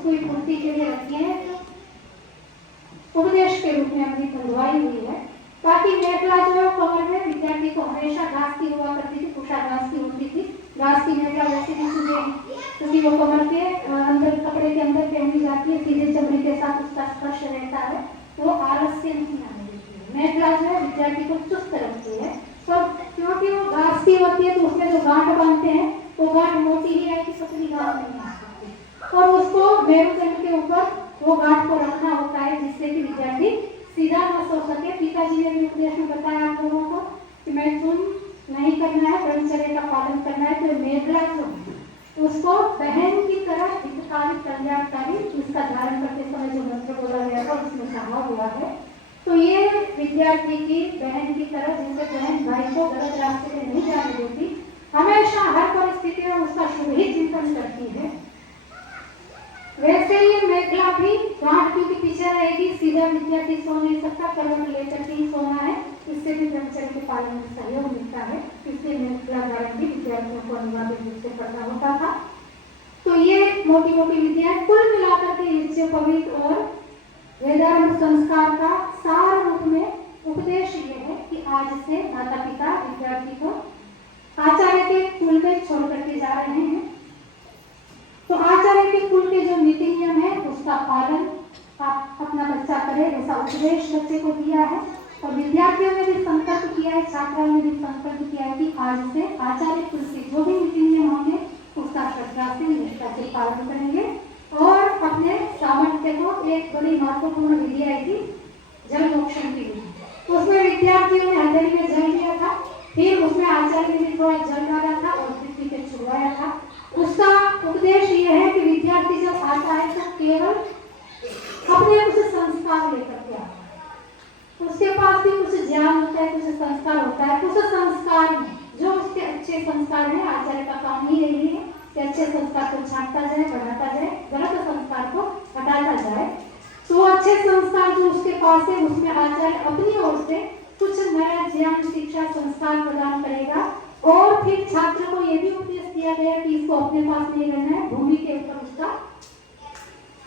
उसको पूर्ति के लिए रखी है, उपदेश के रूप में अपनी बंधवाई हुई है, ताकि मेखला जो है कमर में विद्यार्थी को हमेशा घास की हुआ करती थी, कुशा घास की होती थी, घास की मेखला वैसे भी चुभेगी क्योंकि वो कमर के अंदर, कपड़े के अंदर पहनी जाती है, सीधे चमड़ी के साथ उसका स्पर्श रहता है, वो आलस्य नहीं आने देती है। मेखला जो है विद्यार्थी को चुस्त रखती है, तो क्योंकि वो घास की होती है तो उसमें जो गांठ बांधते हैं वो गांठ मोटी ही आएगी, पतली गांठ नहीं आ सकती, और उसको मेरुदंड के ऊपर वो गांठ को रखना होता है जिससे कि विद्यार्थी सीधा न सो सके। पिताजी ने भी उपदेश में बताया आप लोगों को कि मैं सुन नहीं करना है, ब्रह्मचर्य का पालन करना है, तो मेखला जो उसको बहन की तरह हितकारी कल्याणकारी इसका धारण करते समय जो मंत्र बोला गया था उसमें कहा हुआ है। तो ये विद्यार्थी की बहन की तरह, जिनसे बहन भाई को गलत रास्ते में नहीं जाने देती, हमेशा हर परिस्थिति में उसका शुभ ही चिंतन करती है, वैसे ही मेखला भी गांठ क्योंकि पीछे रहेगी, सीधा विद्यार्थी सो नहीं सकता, कलम लेकर के ही सोना है, इससे भी ब्रह्मचर्य के पालन में सहयोग मिलता है, इसलिए मेखला धारण भी विद्यार्थियों को अनिवार्य रूप से करना होता था। तो ये मोटी मोटी विद्याएं कुल मिलाकर के यज्ञोपवीत और वेदांत संस्कार का सार रूप में उपदेश ये है कि आज से माता पिता विद्यार्थी को आचार्य के कुल में छोड़ करके जा रहे हैं, तो आचार्य के कुल के जो नीति नियम है उसका पालन आप अपना बच्चा करे, ऐसा उपदेश बच्चे को दिया है। और विद्यार्थियों ने भी संकल्प किया है, छात्राओं ने भी संकल्प किया है कि आज से आचार्य कुल से जो भी नीति नियम होंगे उसका श्रद्धा से निष्ठा से पालन करेंगे, और अपने सामर्थ्य को, एक बड़ी महत्वपूर्ण विधि आई थी जल मोक्षण की विधि, उसमें विद्यार्थियों ने हथेली में जल दिया था, फिर उसमें आचार्य ने भी थोड़ा जल डाला था और पृथ्वी पे छुड़वाया था। उसका उपदेश ये है कि विद्यार्थी जब आता है तो केवल अपने कुछ संस्कार लेकर के आता है, उसके पास भी कुछ ज्ञान होता है, कुछ संस्कार होता है, कुछ संस्कार में जो उसके अच्छे संस्कार हैं, आचार्य का काम ही यही है कि अच्छे संस्कार को छांटता जाए, बढ़ाता जाए, गलत संस्कार को हटाता जाए। तो अच्छे संस्कार जो उसके पास है उसमें आचार्य अपनी ओर से कुछ नया ज्ञान, शिक्षा, संस्कार प्रदान करेगा, और फिर छात्र को यह भी उपदेश दिया गया कि इसको अपने पास नहीं रहना है, भूमि के ऊपर उसका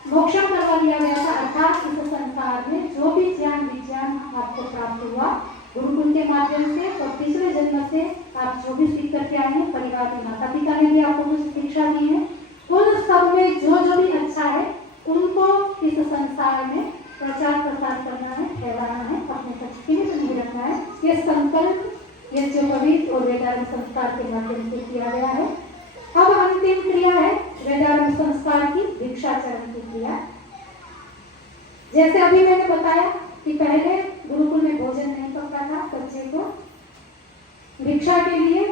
मोक्षण करवा दिया गया था। अर्थात इस संसार में जो भी ज्ञान विज्ञान आपको प्राप्त हुआ गुरुकुल के माध्यम से, और पिछले जन्म से आप जो भी सीख करके आए हैं, परिवार के माता पिता ने भी आपको कुछ शिक्षा दी है, उन सब में जो भी अच्छा है उनको इस संसार में प्रचार प्रसार करना है, फैलाना है, अपने तक सीमित नहीं रखना है। ये संकल्प यज्ञोपवीत और वेदांत संस्कार के माध्यम से किया गया है। अब अंतिम क्रिया है वेदांत संस्कार की, भिक्षाचरण की क्रिया। जैसे अभी मैंने बताया कि पहले गुरुकुल में भोजन नहीं पकता था, बच्चे को भिक्षा के लिए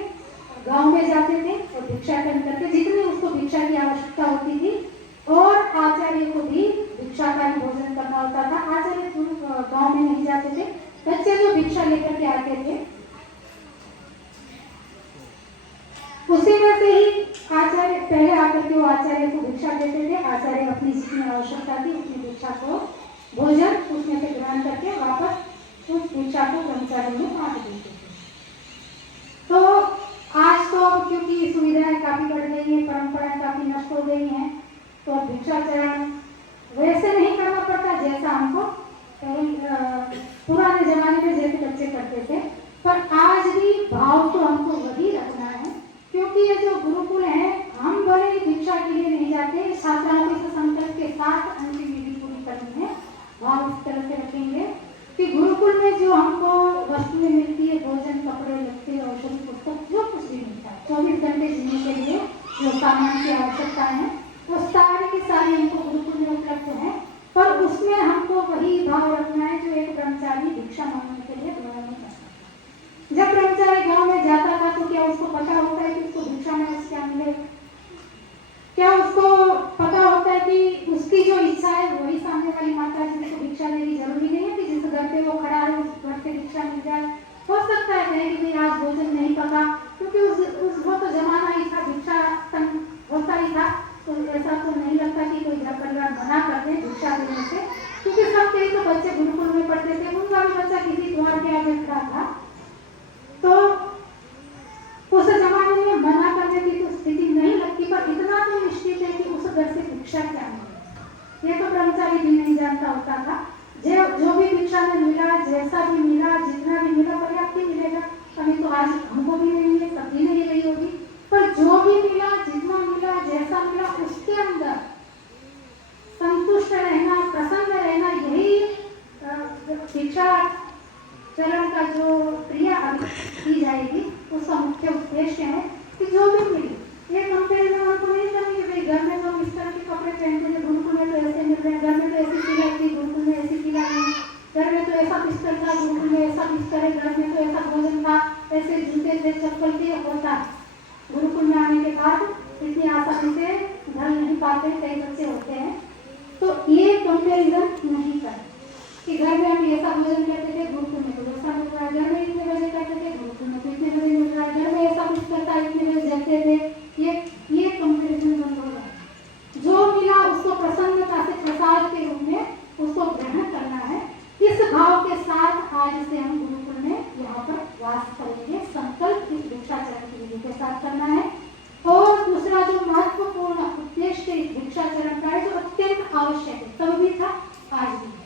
गांव में जाते थे और भिक्षाटन करके जितनी उसको भिक्षा की आवश्यकता होती थी, और आचार्य को भी भिक्षा का भोजन करना होता था। आचार्य गांव में नहीं जाते थे, बच्चे जो भिक्षा लेकर के आते थे उसी में से ही आचार्य पहले आकर के वो आचार्य को भिक्षा देते थे। आचार्य अपनी जितनी आवश्यकता थी उतनी भिक्षा को, भोजन उसमें से ग्रहण करके वापस उस भिक्षा को ब्रह्मचारी में बांट देते थे। तो आज तो क्योंकि सुविधाएं काफी बढ़ गई हैं, परंपराएं काफी नष्ट हो गई हैं, तो भिक्षाचरण वैसे नहीं करना पड़ता जैसा हमको पुराने जमाने में जैसे बच्चे करते थे, पर आज भी भाव तो हमको वही रखना है, क्योंकि ये जो गुरुकुल है, हम भले भिक्षा के लिए नहीं जाते, छात्राओं के संकल्प के साथ अंतिम विधि पूरी करनी है। भाव इस तरह से रखेंगे कि गुरुकुल में जो हमको वस्तुएं मिलती है, भोजन, कपड़े, लत्ते, औषधि, पुस्तक, जो कुछ भी मिलता है, 24 घंटे जीने के लिए जो सामान की आवश्यकता है वो सारी की सारी हमको गुरुकुल में उपलब्ध है, पर उसमें हमको वही भाव रखना है जो एक ब्रह्मचारी भिक्षा मांगने के लिए ग्रहण नहीं करता। जब ब्रह्मचारी गांव में जाता था तो क्या उसको पता होता है कि उसको भिक्षा में क्या मिलेगा? क्या उसको पता होता है कि उसकी जो इच्छा है वही सामने वाली माता जी को भिक्षा देगी? जरूरी नहीं है कि जिस घर पे वो खड़ा है उस घर से भिक्षा मिल जाए। हो सकता है कि आज भोजन नहीं पका, क्योंकि वो तो जमाना ही था, भिक्षा होता ही था, तो ऐसा तो नहीं लगता कि कोई घर परिवार मना कर दे भिक्षा देने से, क्योंकि सब कई तो बच्चे गुरुकुल में पढ़ते थे, उनका भी बच्चा किसी द्वार के आगे खड़ा था, तो उस जमाने में मना करने की तो स्थिति नहीं लगती, पर इतना तो निश्चित है कि उस घर से भिक्षा क्या मिलेगी। ये तो ब्रह्मचारी भी नहीं जानता होता था। जो भी भिक्षा में मिला, जैसा भी मिला, जितना भी मिला पर्याप्त ही मिलेगा। अभी तो आज हमको भी नहीं है, कभी नहीं रही होगी, पर जो भी मिला, जितना मिला, जैसा मिला, उसके अंदर संतुष्ट रहना, प्रसन्न रहना, यही भिक्षा चरण का जो क्रिया की जाएगी उसका मुख्य उद्देश्य है कि जो भी मिले ये कंपेरिजन हमको नहीं करनी कि भाई घर में तो इस तरह के कपड़े पहनते थे, गुरुकुल में तो ऐसे मिल रहे हैं, घर में तो ऐसी सिलाई थी, गुरुकुल में ऐसी सिलाई नहीं, घर में तो ऐसा बिस्तर था, गुरुकुल में ऐसा बिस्तर है, घर में तो ऐसा भोजन था, ऐसे जूते थे, चप्पल थे, होता गुरुकुल में आने के बाद इतनी आसानी से ढल नहीं पाते, कई बच्चे होते हैं। तो ये कंपेरिजन नहीं करें कि घर में हम ऐसा भोजन करते थे, गुरुकुल में तो ऐसा मिल रहा है, घर में इतने बजे करते थे, गुरुकुल में तो इतने बजे मिल रहा है, घर में ऐसा बिस्तर था, इतने बजे जगते थे। ये कंपेरिजन बंद हो जाए। जो मिला उसको प्रसन्नता से प्रसाद के रूप में उसको ग्रहण करना है। इस भाव के साथ आज से हम गुरुकुल में यहाँ पर वास करेंगे। संकल्प इस भिक्षाचरण की विधि के साथ करना है। और दूसरा जो महत्वपूर्ण उद्देश्य इस भिक्षाचरण का है, जो अत्यंत आवश्यक है, तब भी था, आज भी है,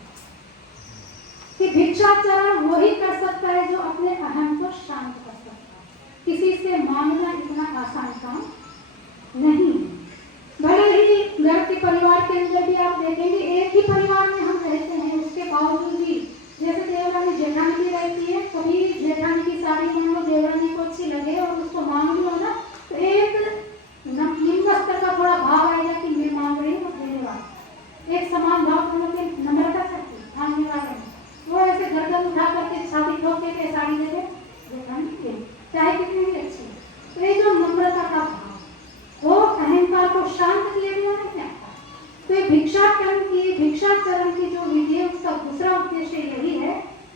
कि भिक्षाचरण वही कर सकता है जो अपने अहम को शांत कर सकता है। किसी से मांगना इतना आसान काम नहीं। भले ही घर के परिवार के अंदर भी आप देखेंगे, एक ही परिवार में हम रहते हैं, उसके बावजूद भी जैसे देवरानी जेठानी भी रहती है, कभी जेठानी की साड़ी मान लो देवरानी को अच्छी लगे और उसको मांग लो ना, तो एक निम्न स्तर का थोड़ा भाव आएगा कि मैं मांग रही हूँ, देने वाला एक समान भाव दोनों के नम्रता सकती मांगने वाले वो ऐसे गर्दन उठा करके छाती ठोक के साड़ी दे दे, जेठानी चाहे कितनी भी अच्छी। तो ये जो नम्रता का भाव, वो अहंकार को शांत किए बिना नहीं आता। तो ये भिक्षाचरण की जो विधि है, उसका दूसरा उद्देश्य यही है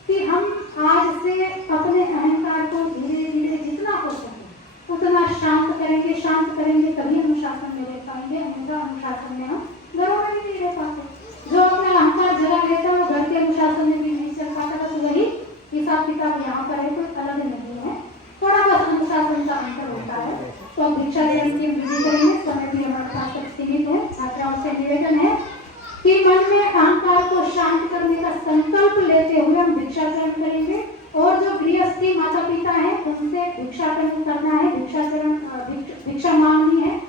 कि हम आज से अपने अहंकार को धीरे धीरे जितना हो सके उतना शांत करेंगे, तभी अनुशासन में रह पाएंगे। अन्यथा अनुशासन में हम घरों में भी नहीं रह पाते। जो अपना अहंकार जगह लेता है वो घर के अनुशासन में भी नहीं चल पाता। बस वही हिसाब किताब यहाँ पर है, कोई अलग नहीं है, थोड़ा बस अनुशासन का अंतर होता है। तो हम भिक्षाचरण की विधि करेंगे। समय भी हमारे पास तक सीमित है। छात्राओं से निवेदन है कि मन में अहंकार को शांत करने का संकल्प लेते हुए हम भिक्षाचरण करेंगे। और जो गृहस्थी माता पिता है उनसे भिक्षाचरण करना है, भिक्षा मांगनी है।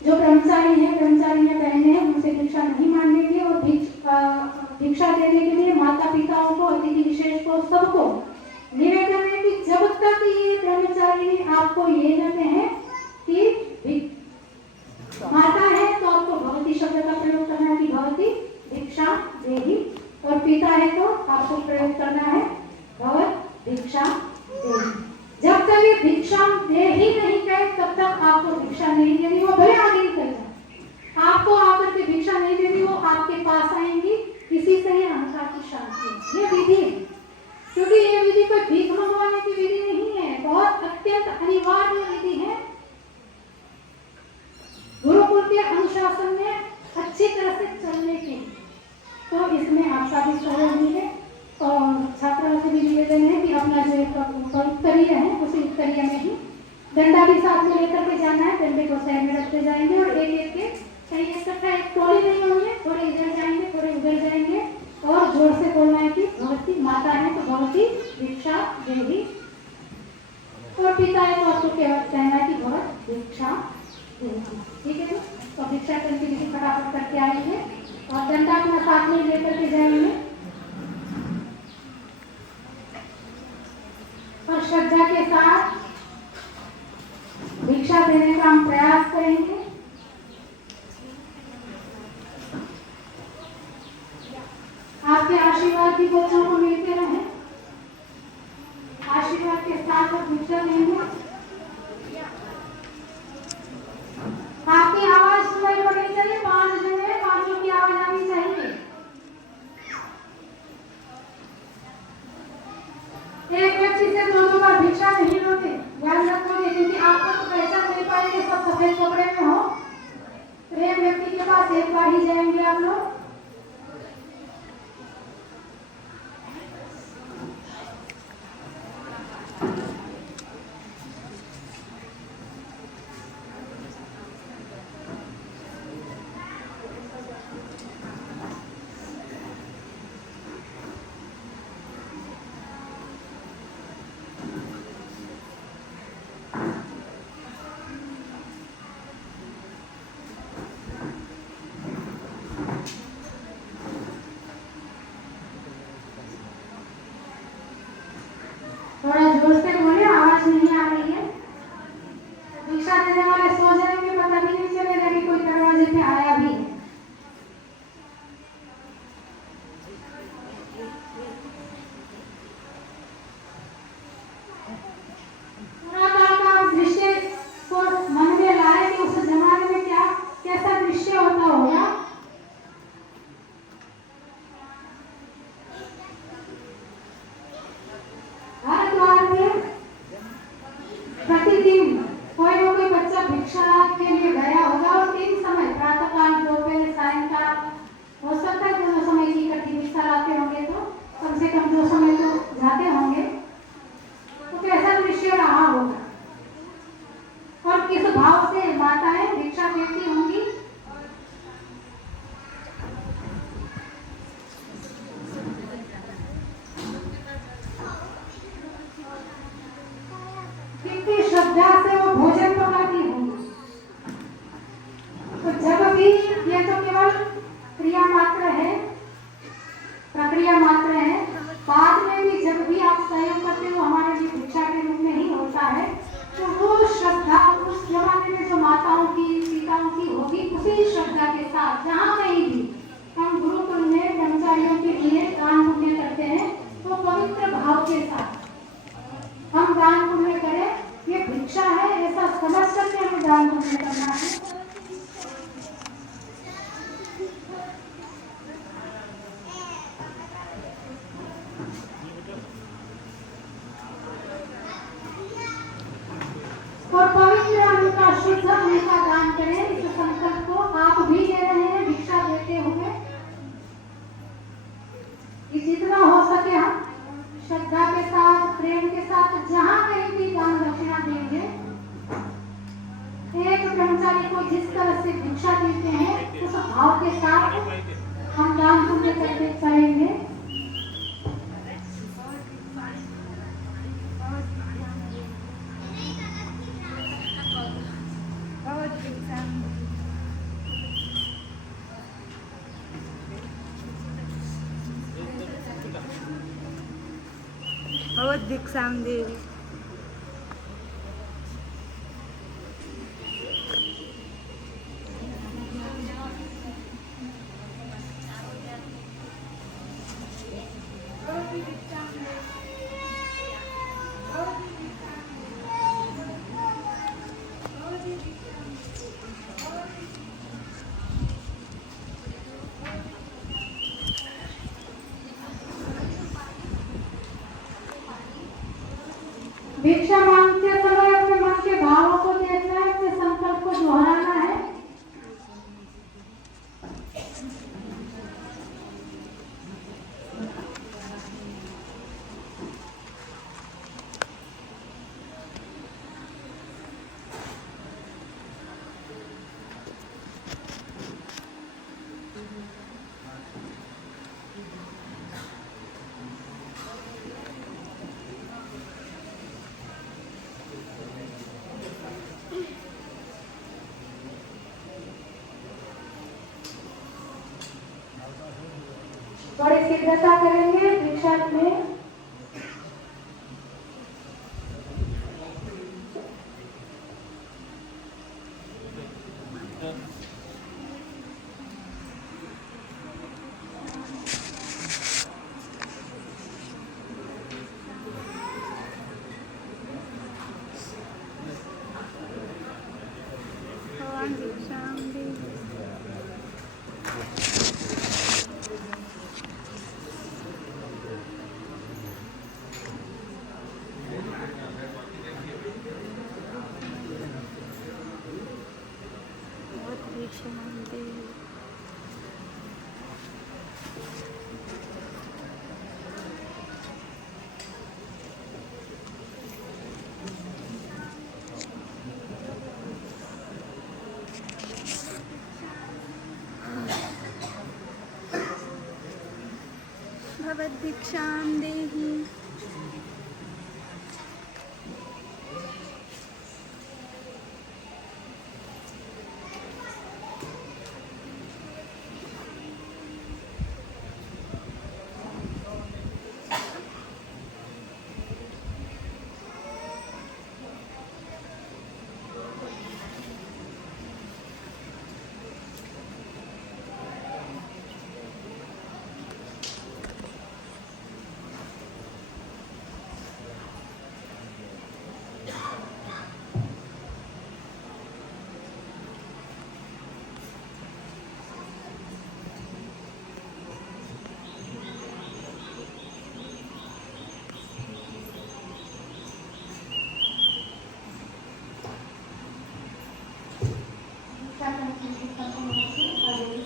जो ब्रह्मचारी है, ब्रह्मचारी में बहने हैं, उनसे भिक्षा नहीं मांगने की। और भिक्षा देने के लिए माता पिताओं को, अतिथि विशेष को, सबको निवेदन है कि जब तक ये ब्रह्मचारी आपको ये न कहें कि माता है तो आपको भवती शब्द का प्रयोग करना है कि भवती भिक्षा देही, और पिता है तो आपको प्रयोग करना है भवत भिक्षा देही। जब तक ये भिक्षा दे ही नहीं कहे तब तक आपको भिक्षा नहीं देनी। वो भले आगे ही कर जाए, आपको आकर के भिक्षा नहीं देनी, वो आपके पास आएंगी। इसी से ही अहंकार की शांति ये विधि है। क्योंकि ये विधि कोई भीख मंगवाने की विधि नहीं है, बहुत अत्यंत अनिवार्य विधि है। गुरुकुल के अनुशासन में अच्छी तरह से चलने के, तो इसमें आपका भी सहयोग मिले। और छात्राओं से भी निवेदन है कि अपना जो उत्तरीय है उसी उत्तरीय में ही डंडा भी साथ में लेकर के जाना है। डंडे को साइड में रखते जाएंगे और एक एक के कहीं इकट्ठा एक टोली नहीं होंगे, थोड़े इधर जाएंगे, थोड़े उधर जाएंगे। और जोर से बोलना है कि भगवती माता है तो भगवती भिक्षा देही, और पिता है तो आपको कहना है कि भगवत भिक्षा देही। ठीक है, तो भिक्षा करके विधि फटाफट करके आएंगे और डंडा अपना साथ में लेकर के जाएंगे और श्रद्धा के साथ भिक्षा देने का हम प्रयास करेंगे। आपके आशीर्वाद भी बच्चों को मिलते रहे। आशीर्वाद के साथ आप भिक्षा देंगे। आपकी आवाज सुनाई पड़नी चाहिए। 5 जने, 5 की आवाज आनी चाहिए। एक व्यक्ति से 2 बार भिक्षा नहीं लोगे, ध्यान रखोगे, क्योंकि आपको तो पहचान नहीं पाएंगे, सब सफेद कपड़े में हो। प्रेम व्यक्ति के पास एक बार ही जाएंगे आप लोग। भी ये तो केवल क्रिया मात्र है, प्रक्रिया मात्र है। बाद में भी जब भी आप सहयोग करते हो हमारे लिए भिक्षा के रूप में ही होता है। तो वो श्रद्धा उस जमाने में जो माताओं की पिताओं की होगी, उसी श्रद्धा के साथ जहाँ कहीं भी हम गुरुकुल में ब्रह्मचारियों के लिए दान पुण्य करते हैं, तो पवित्र भाव के साथ हम दान पुण्य करें। ये भिक्षा है ऐसा समझ करके हमें दान पुण्य करना है। और पवित्र अन्न का शुद्ध अन्न का दान करें। इस संकल्प को आप भी ले रहे हैं भिक्षा देते हुए। जितना हो सके हम श्रद्धा के साथ, प्रेम के साथ जहाँ कहीं भी दान दक्षिणा देंगे। एक ब्रह्मचारी को जिस तरह से भिक्षा देते हैं उस भाव के साथ हम दान पुण्य करेंगे। भगवत दीक्षां देवी। भिक्षा मांगते समय अपने मन के भावों को देखना है, अपने संकल्प को दोहराना है। बड़ी सिद्धता करेंगे भिक्षा में। भगवान दीक्षां देवी। भगवत दीक्षां देहि।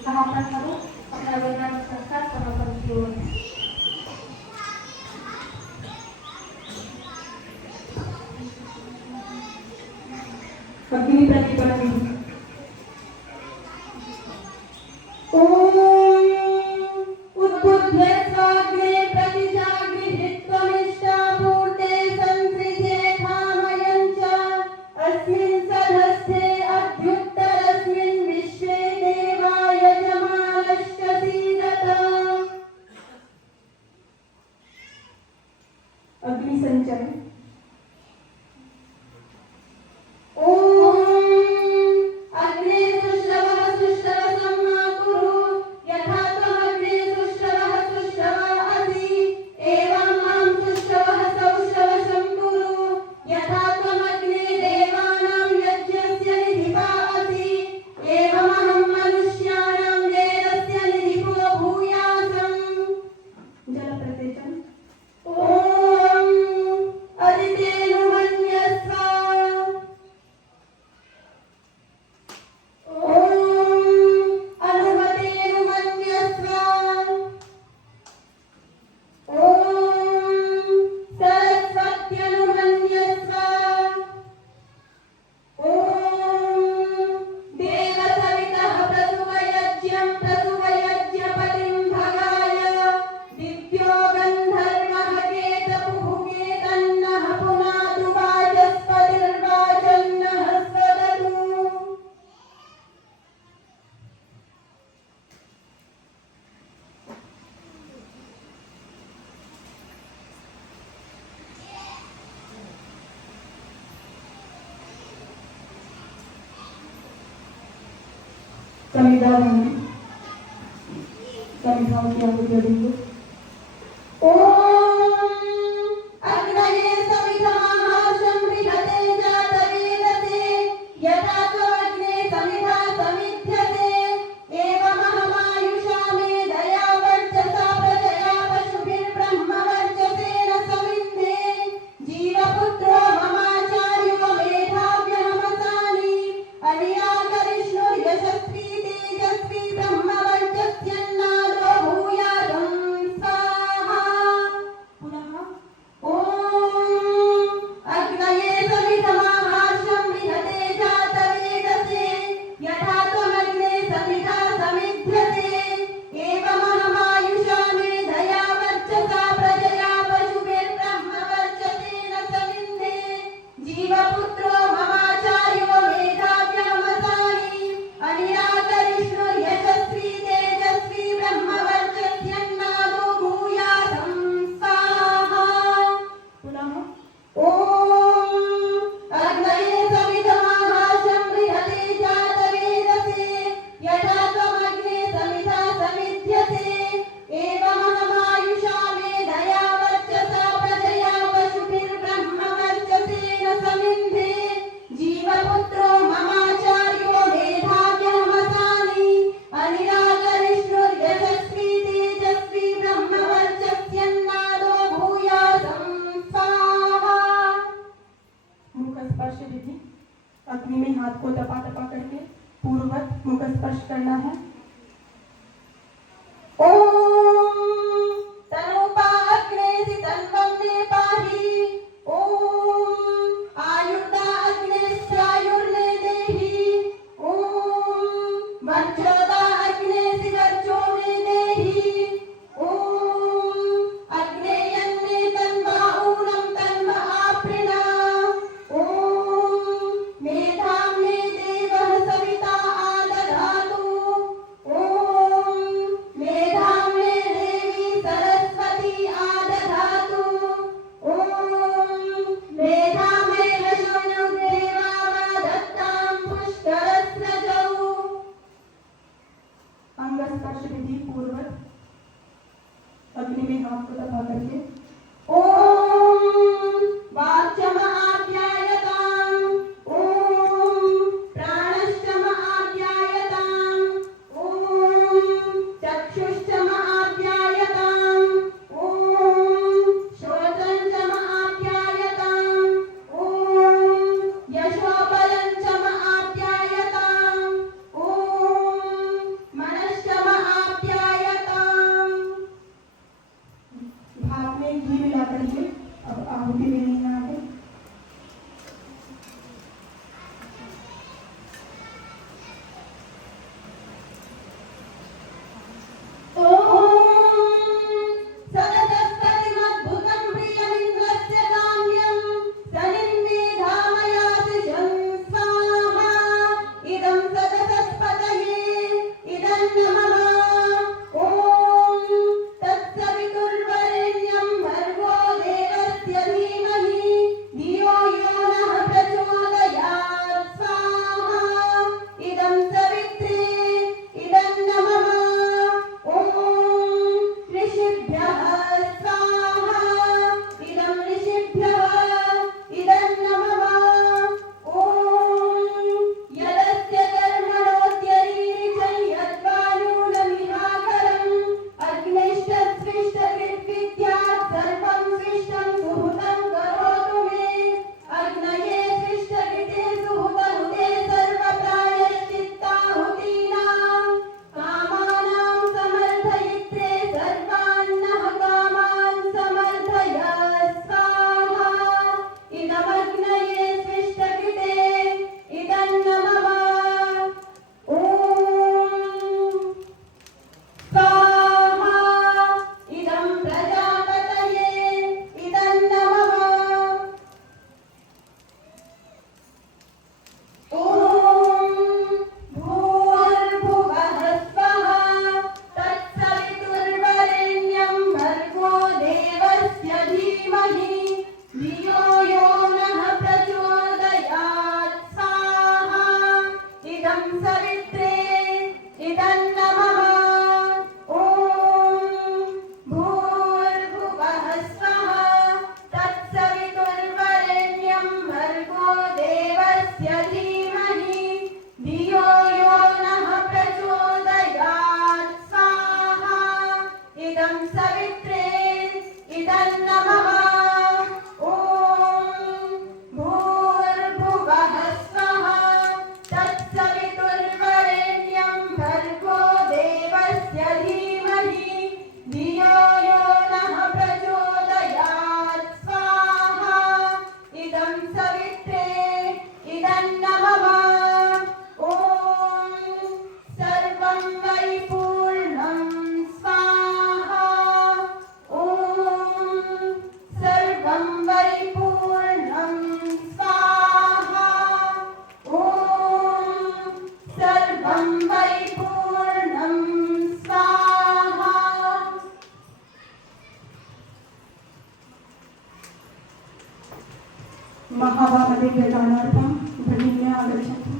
समापन करो अपना वैज्ञानिक संस्कार समापन की ओर। अग्नि प्रतिपत्ति। अस्मिन् सधस्थे अद्युत्तरस्मिन् विश्वे समिधा बने समिधाओं की आहुति देंगे। ओम अग्नये समिधामाहर्षं बृहते जातवेदसे यथा त्वमग्ने समिधा समिध्यते एवमहमायुषा मे दया वर्चसा प्रजया पशुभिर्ब्रह्मवर्चसेन समिद्धे जीवपुत्रो ममाचार्यो मेधाव्यहमसानि अनियाकरिष्णो यशस्वी तेजस्वी ब्रह्मवर्चस्यन्नादो भूयादं स्वाहा। पुनः ओम अग्नये समिधमाहर्षं बृहते जातवेदसे यथा त्वमग्ने समिधा समिध्यते एवमहमायुषा मे दया वर्चसा प्रजया पशुभिर्ब्रह्मवर्चसेन समिद्धे जीवपुत्रो ममाचार्यो मेधाव्यहमसानि अनिराकरिष्णो यशस्वी तेजस्वी ब्रह्मवर्चस्यन्नादो भूयादं स्वाहा। पुनः ओम अग्नये समिधमाहर्षं बृहते जातवेदसे यथा त्वमग्ने समिधा समिध्यते एवमहमायुषा मे दया वर्चसा प्रजया पशुभिर्ब्रह्मवर्चसेन समिद्धे जीवपुत्रो ममाचार्यो मेधाव्यहमसानि अनिराकरिष्णो यशस्वी तेजस्वी ब्रह्मवर्चस्यन्नादो भूयादं स्वाहा। मुख स्पर्श विधि। अग्नि में हाथ को तपा तपा करके पूर्ववत मुख स्पर्श करना है। ओम तनोपा अग्नेसि तन्वं मे पाहि ओम आयुर्दा अग्नेस्यायुर्मे देहि ओम वर्चोदा अग्नेसि वर्चो मे देहि ओम अग्नेयन्मे तन्वा ऊनं तन्व आपृणा ओम मेधां मे देवः सविता आदधातु ओम मेधां मे देवी सरस्वती आदधातु ओम मेधां मे वशुनु देवावदत्तां पुष्करस्रजौ। अंग स्पर्श विधि पूर्वक अग्नि में हाथ को तपा करके ओम वाचम आप्यायताम् ओम प्राणश्चम आप्यायताम् ओम चक्षुश्चम आप्यायताम् ओम श्रोत्रञ्चम आप्यायताम् ओम यशोबलञ्चम आप्यायताम् ओम मनश्चम आप्यायताम्। भाग में महावामदेव्यदानार्थं भगिन्या आगच्छतु।